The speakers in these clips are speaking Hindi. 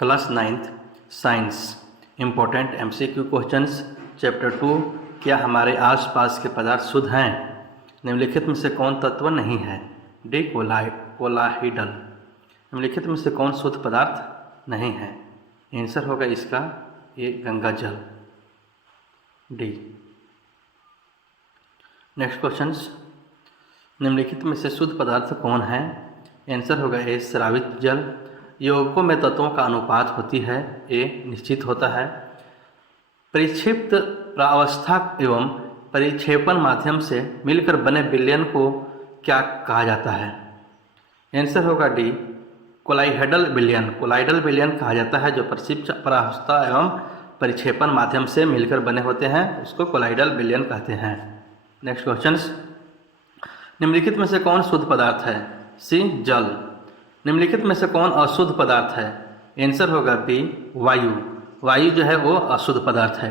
Class 9th science important MCQ questions chapter 2। क्या हमारे आसपास के पदार्थ शुद्ध हैं? निम्नलिखित में से कौन तत्व नहीं है? डी कोलाहिडल। निम्नलिखित में से कौन शुद्ध पदार्थ नहीं है? आंसर होगा इसका ए गंगा जल, डी। नेक्स्ट क्वेश्चंस, निम्नलिखित में से शुद्ध पदार्थ कौन है? आंसर होगा ए स्रावित जल। यौगिकों में तत्वों का अनुपात होती है, ए निश्चित होता है। परिक्षिप्त प्रावस्था एवं परिक्षेपण माध्यम से मिलकर बने विलयन को क्या कहा जाता है? आंसर होगा डी कोलाइडल विलयन। कोलाइडल विलयन कहा जाता है जो परिक्षिप्त प्रावस्था एवं परिक्षेपण माध्यम से मिलकर बने होते हैं, उसको कोलाइडल विलयन कहते हैं। नेक्स्ट क्वेश्चंस, निम्नलिखित में से कौन शुद्ध पदार्थ है? सी जल। निम्नलिखित में से कौन अशुद्ध पदार्थ है? आंसर होगा बी वायु। वायु जो है वो अशुद्ध पदार्थ है।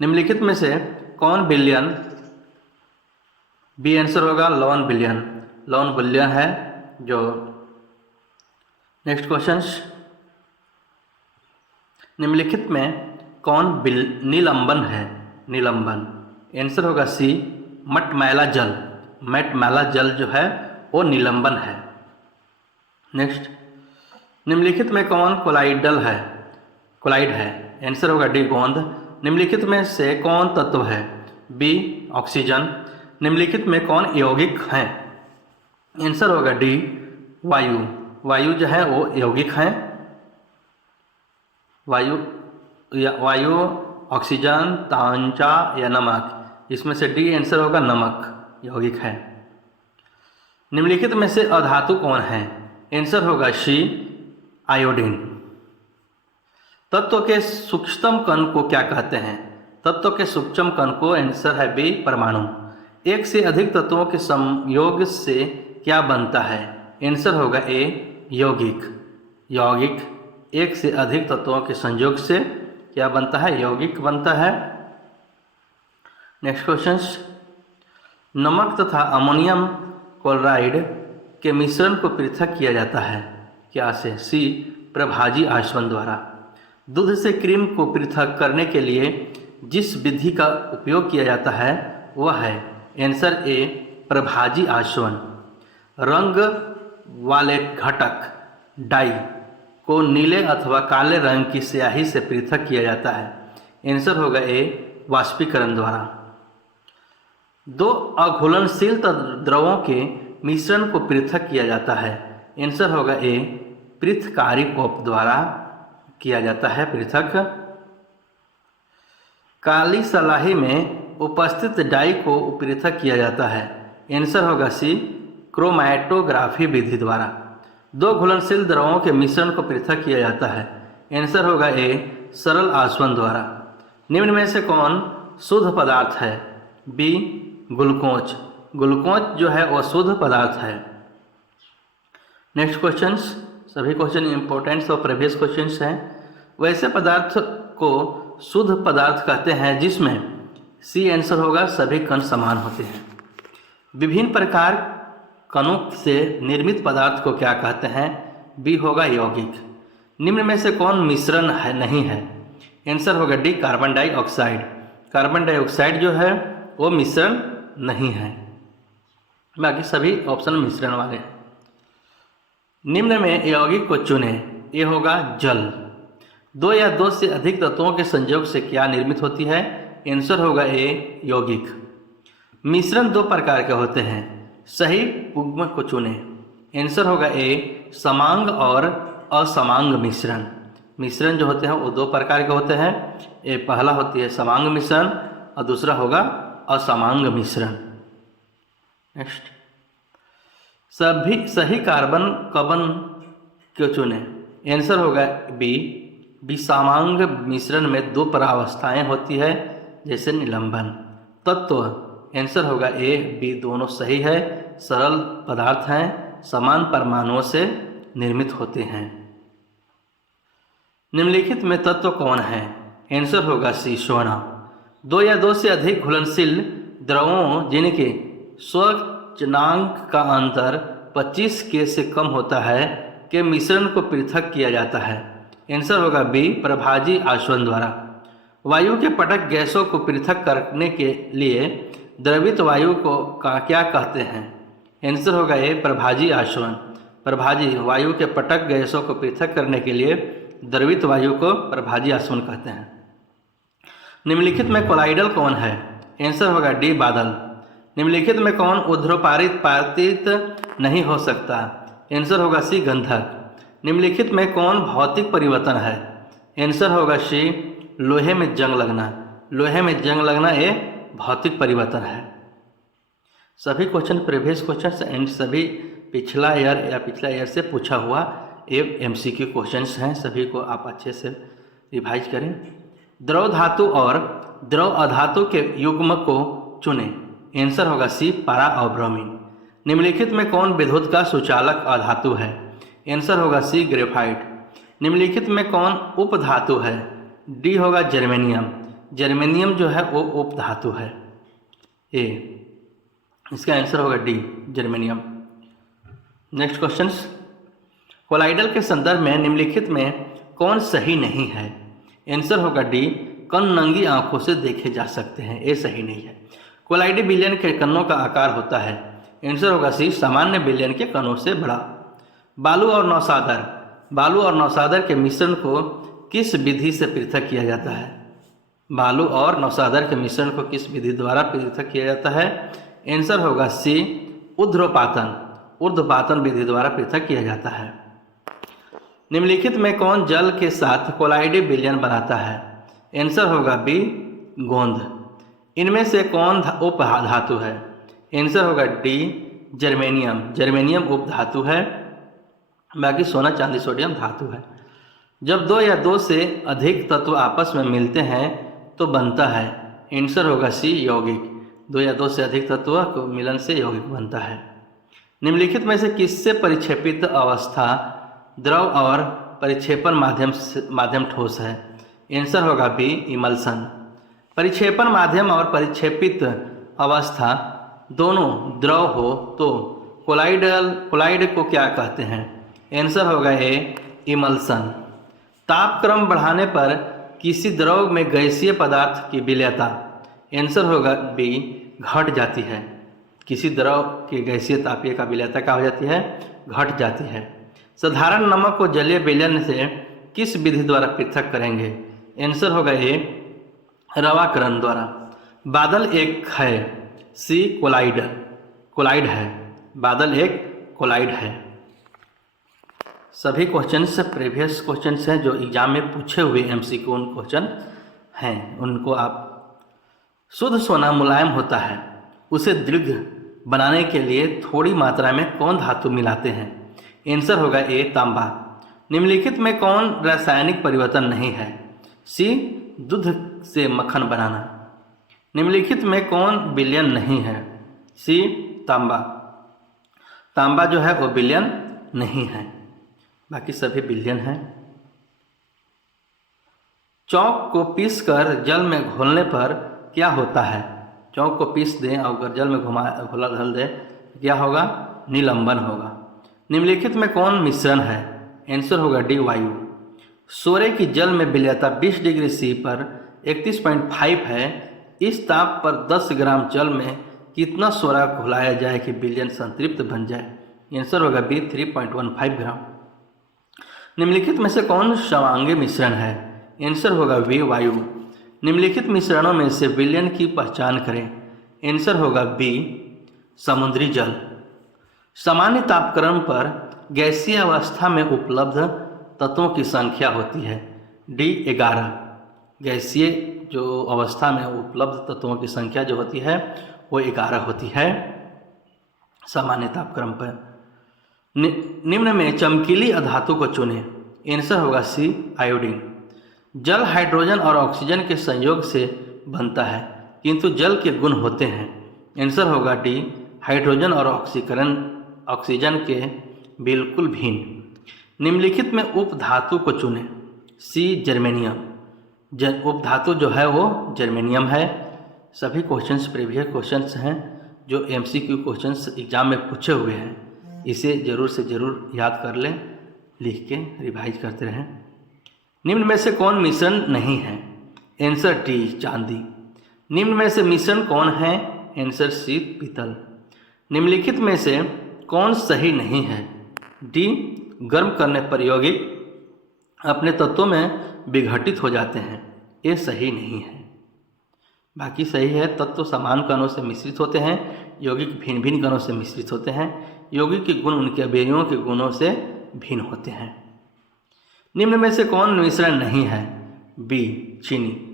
निम्नलिखित में से कौन विलयन? बी आंसर होगा लवण विलयन। लवण विलयन है जो। नेक्स्ट क्वेश्चंस, निम्नलिखित में कौन निलंबन है? निलंबन आंसर होगा सी मटमैला जल। मटमैला जल जो है वो निलंबन है। नेक्स्ट, निम्नलिखित में कौन कोलाइडल है? कोलाइड है। आंसर होगा डी गोंद। निम्नलिखित में से कौन तत्व है? B oxygen. निम्नलिखित में कौन यौगिक हैं? आंसर होगा डी वायु। वायु जो है वो यौगिक हैं। वायु, ऑक्सीजन, तांचा या नमक, इसमें से डी आंसर होगा नमक यौगिक है। निम्नलिखित में से अधातु कौन है? आंसर होगा सी आयोडीन। तत्व के सूक्ष्मतम कण को क्या कहते हैं? तत्व के सूक्ष्म कण को आंसर है बी परमाणु। एक से अधिक तत्वों के संयोग से क्या बनता है? आंसर होगा ए यौगिक। यौगिक एक से अधिक तत्वों के संयोग से क्या बनता है? यौगिक बनता है। नेक्स्ट क्वेश्चंस, नमक तथा अमोनियम क्लोराइड के मिश्रण को पृथक किया जाता है क्या से? सी प्रभाजी आसवन द्वारा। दूध से क्रीम को पृथक करने के लिए जिस विधि का उपयोग किया जाता है वह है आंसर ए प्रभाजी आसवन। रंग वाले घटक डाई को नीले अथवा काले रंग की स्याही से पृथक किया जाता है। आंसर होगा ए वाष्पीकरण द्वारा। दो अघुलनशील द्रवों के मिश्रण को पृथक किया जाता है। आंसर होगा ए पृथकारी कोप द्वारा किया जाता है पृथक। काली सलाही में उपस्थित डाई को पृथक किया जाता है। आंसर होगा सी क्रोमैटोग्राफी विधि द्वारा। दो घुलनशील द्रवों के मिश्रण को पृथक किया जाता है। आंसर होगा ए सरल आसवन द्वारा। निम्न में से कौन शुद्ध पदार्थ है? B glucose. ग्लूकोज जो है वह शुद्ध पदार्थ है। नेक्स्ट क्वेश्चंस, सभी क्वेश्चन इंपॉर्टेंट और प्रीवियस क्वेश्चंस हैं। वैसे पदार्थ को शुद्ध पदार्थ कहते हैं जिसमें सी आंसर होगा सभी कण समान होते हैं। विभिन्न प्रकार कणों से निर्मित पदार्थ को क्या कहते हैं? बी होगा यौगिक। निम्न में से कौन मिश्रण है नहीं है? आंसर होगा D carbon dioxide. Carbon dioxide जो है वो मिश्रण नहीं है, बाकी सभी ऑप्शन मिश्रण वाले हैं। निम्न में यौगिक को चुने। ये होगा जल। दो या दो से अधिक तत्वों के संयोग से क्या निर्मित होती है? आंसर होगा ए यौगिक। मिश्रण दो प्रकार के होते हैं, सही युग्म को चुने। आंसर होगा ए समांग और असमांग मिश्रण। मिश्रण जो होते हैं वो दो प्रकार के होते हैं। ये पहला होती है समांग मिश्रण और दूसरा होगा असमांग मिश्रण। नेक्स्ट, सभी सही कार्बन कवन को चुने। आंसर होगा बी विषमांग मिश्रण में दो परावस्थाएं होती है जैसे निलंबन। तत्व आंसर होगा ए बी दोनों सही है। सरल पदार्थ हैं, समान परमाणुओं से निर्मित होते हैं। निम्नलिखित में तत्व कौन है? आंसर होगा सी सोना। दो या दो से अधिक घुलनशील द्रवों जिनके स्वचनांक का अंतर 25 के से कम होता है के मिश्रण को पृथक किया जाता है। आंसर होगा बी प्रभाजी आसवन द्वारा। वायु के पटक गैसों को पृथक करने के लिए द्रवित वायु को क्या कहते हैं? आंसर होगा ए प्रभाजी आसवन। प्रभाजी वायु के पटक गैसों को पृथक करने के लिए द्रवित वायु को प्रभाजी आसवन कहते हैं। निम्नलिखित में कोलाइडल कौन है? आंसर होगा डी बादल। निम्नलिखित में कौन ऊर्ध्वपातित नहीं हो सकता? आंसर होगा सी गंधक। निम्नलिखित में कौन भौतिक परिवर्तन है? आंसर होगा सी लोहे में जंग लगना। लोहे में जंग लगना ये भौतिक परिवर्तन है। सभी क्वेश्चन प्रीवियस क्वेश्चन एंड सभी पिछला ईयर से पूछा हुआ MCQ क्वेश्चंस हैं। सभी को आप अच्छे से रिवाइज करें। द्रव धातु और द्रव अधातु के युग्म को चुनें। आंसर होगा सी पारा और ब्रोमीन। निम्नलिखित में कौन विद्युत का सुचालक अधातु है? आंसर होगा सी ग्रेफाइट। निम्नलिखित में कौन उपधातु है? डी होगा जर्मेनियम। जर्मेनियम जो है वो उपधातु है। ए इसका आंसर होगा D germanium. Next questions, colloidal के संदर्भ में निम्नलिखित में कौन सही नहीं है? आंसर होगा डी कण नंगी आंखों से देखे जा सकते हैं। ये सही नहीं है। कोलाइडी बिलियन के कणों का आकार होता है। आंसर होगा सी सामान्य बिलियन के कणों से बड़ा। बालू और नौसादर के मिश्रण को किस विधि से पृथक किया जाता है? बालू और नौसादर के मिश्रण को किस विधि द्वारा पृथक किया जाता है? आंसर होगा सी ऊर्ध्वपातन विधि द्वारा पृथक किया जाता है। निम्नलिखित में कौन जल के साथ कोलाइडी विलयन बनाता है? आंसर होगा बी गोंद। इनमें से कौन उपधातु है? आंसर होगा डी जर्मेनियम। जर्मेनियम उपधातु है, बाकी सोना चांदी सोडियम धातु है। जब दो या दो से अधिक तत्व आपस में मिलते हैं तो बनता है। आंसर होगा सी यौगिक। दो या दो से अधिक तत्व को मिलन से यौगिक बनता है। निम्नलिखित में से किससे परिक्षेपित अवस्था द्रव और परिक्षेपण माध्यम ठोस है? आंसर होगा बी इमल्सन। परिक्षेपण माध्यम और परिक्षेपित अवस्था दोनों द्रव हो तो कोलाइड को क्या कहते हैं? आंसर होगा ए इमल्सन। तापक्रम बढ़ाने पर किसी द्रव में गैसीय पदार्थ की विलयता? आंसर होगा बी घट जाती है। किसी द्रव के गैसीय तापीय का विलयता क्या हो जाती है? घट जाती है। साधारण नमक को जलीय विलयन से किस विधि द्वारा पृथक करेंगे? आंसर होगा ए रवाकरण द्वारा। बादल एक है, सी कोलाइड है। बादल एक कोलाइड है। सभी क्वेश्चंस प्रीवियस क्वेश्चंस हैं जो एग्जाम में पूछे हुए MCQ क्वेश्चन हैं। उनको आप शुद्ध सोना मुलायम होता है, उसे दृढ़ बनाने के लिए थोड़ी मात्रा में कौन धातु मिलाते हैं? आंसर होगा ए तांबा। निम्नलिखित में कौन रासायनिक परिवर्तन नहीं है? सी दूध से मक्खन बनाना। निम्नलिखित में कौन विलयन नहीं है? सी तांबा। तांबा जो है वो विलयन नहीं है, बाकी सभी विलयन हैं। चौक को पीसकर जल में घोलने पर क्या होता है? चौक को पीस दें और अगर जल में घोल दें क्या होगा? निलंबन होगा। निम्नलिखित में कौन मिश्रण है? आंसर होगा डी वायु। सोरे की जल में विलयता 20 डिग्री सी पर 31.5 है। इस ताप पर 10 ग्राम जल में कितना सोरा घुलाया जाए कि विलयन संतृप्त बन जाए? आंसर होगा बी 3.15 ग्राम। निम्नलिखित में से कौन स्वांगी मिश्रण है? आंसर होगा बी वायु। निम्नलिखित मिश्रणों में से विलयन की पहचान करें। आंसर होगा बी समुद्री जल। सामान्य तापक्रम पर गैसीय अवस्था में उपलब्ध तत्वों की संख्या होती है डी 11। गैसीय जो अवस्था में उपलब्ध तत्वों की संख्या जो होती है वो 11 होती है सामान्य तापक्रम पर। निम्न में चमकीली अधातु को चुनें। आंसर होगा सी आयोडीन। जल हाइड्रोजन और ऑक्सीजन के संयोग से बनता है किंतु जल के गुण होते हैं। आंसर होगा डी हाइड्रोजन और ऑक्सीजन के बिल्कुल भिन्न। निम्नलिखित में उपधातु को चुनें। सी जर्मेनियम। उपधातु जो है वो जर्मेनियम है। सभी क्वेश्चंस प्रीवियस क्वेश्चंस हैं जो MCQ क्वेश्चंस एग्जाम में पूछे हुए हैं। इसे ज़रूर से ज़रूर याद कर लें, लिख के रिवाइज करते रहें। निम्न में से कौन मिश्रण नहीं है? आंसर डी चांदी। निम्न में से मिश्रण कौन है? आंसर सी पीतल। निम्नलिखित में से कौन सही नहीं है? डी गर्म करने पर यौगिक अपने तत्वों में विघटित हो जाते हैं, ये सही नहीं है। बाकी सही है। तत्व समान कणों से मिश्रित होते हैं, यौगिक भिन्न भिन्न कणों से मिश्रित होते हैं, यौगिक के गुण उनके अवयवों के गुणों से भिन्न होते हैं। निम्न में से कौन मिश्रण नहीं है? बी चीनी।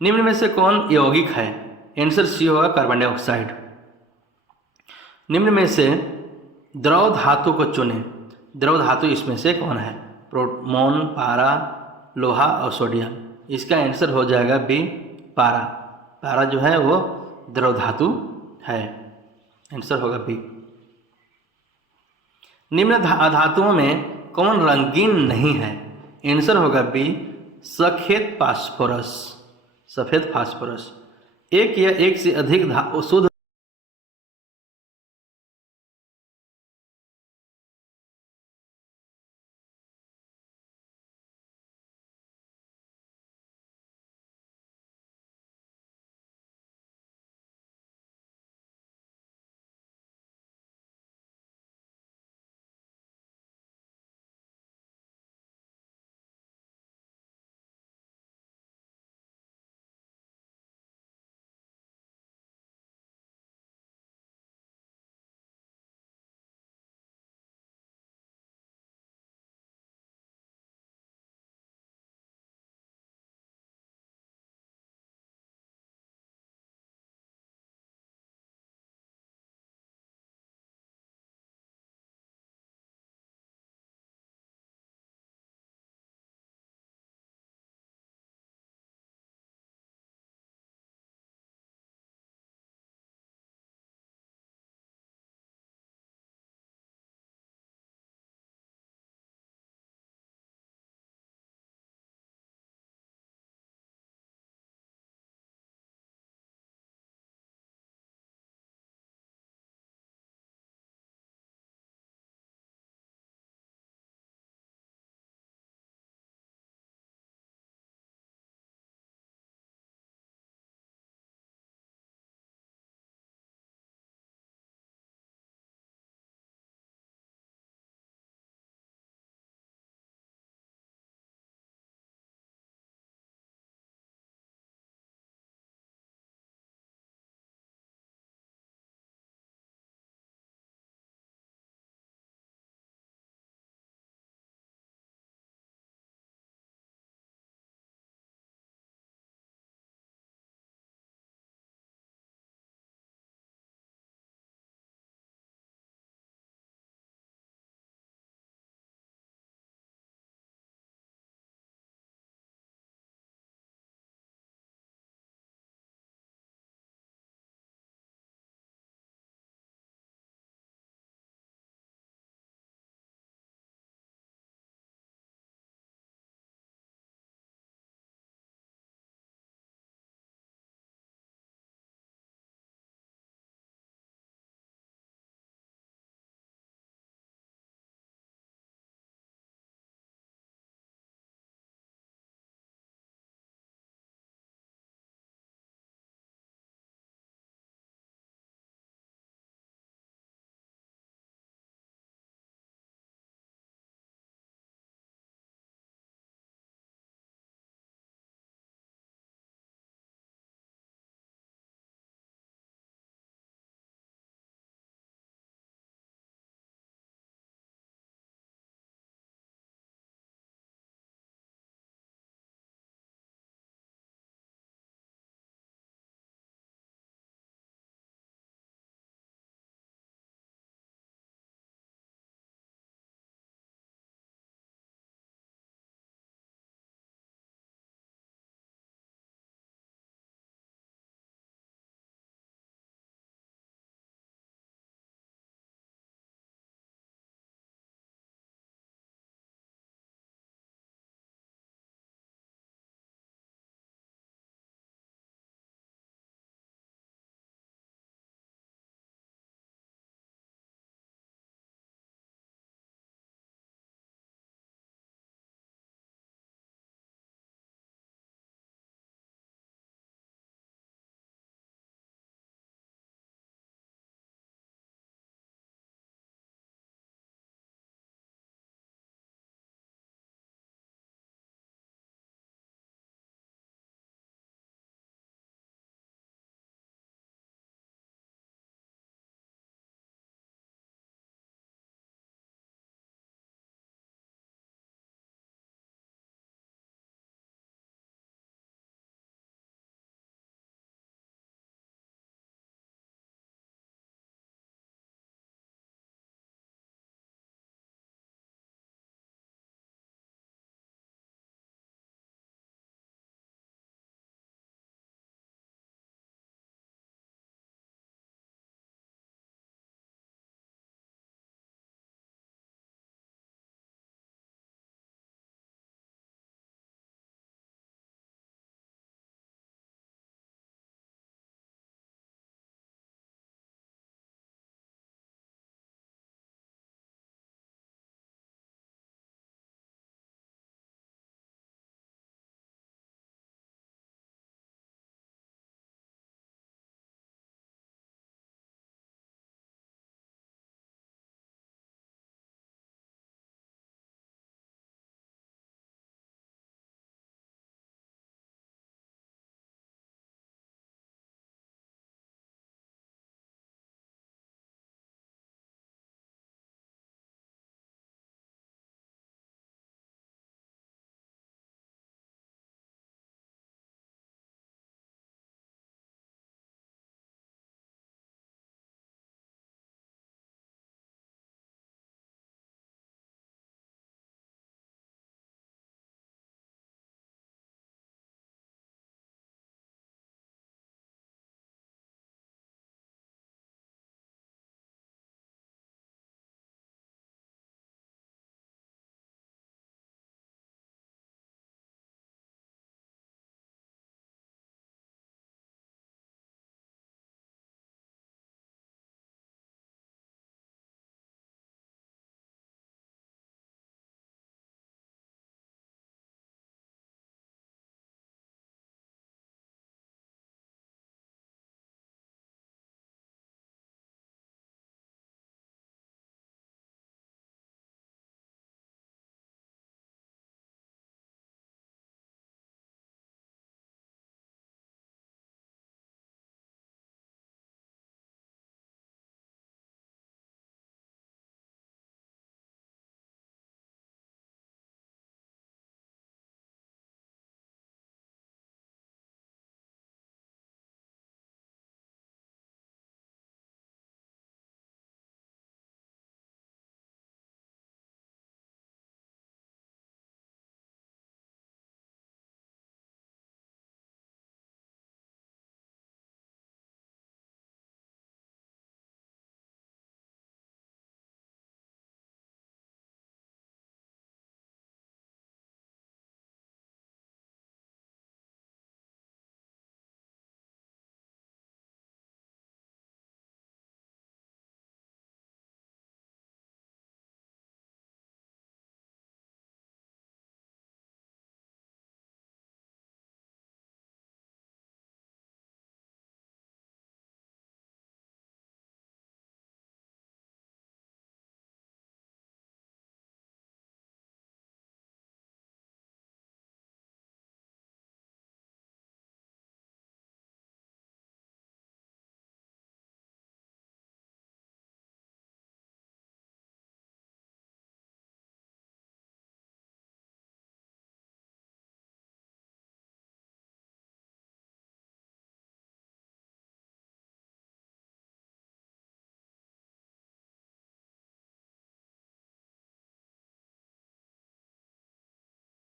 निम्न में से कौन यौगिक है? आंसर सी होगा कार्बन डाइऑक्साइड। निम्न में से द्रव धातु को चुनें। द्रव धातु इसमें से कौन है? मोम, पारा, लोहा और सोडियम। इसका आंसर हो जाएगा बी पारा। पारा जो है वो द्रव धातु है, आंसर होगा बी। निम्न धातुओं में कौन रंगीन नहीं है? आंसर होगा बी सफेद फास्फोरस। सफेद फास्फोरस। एक या एक से अधिक शुद्ध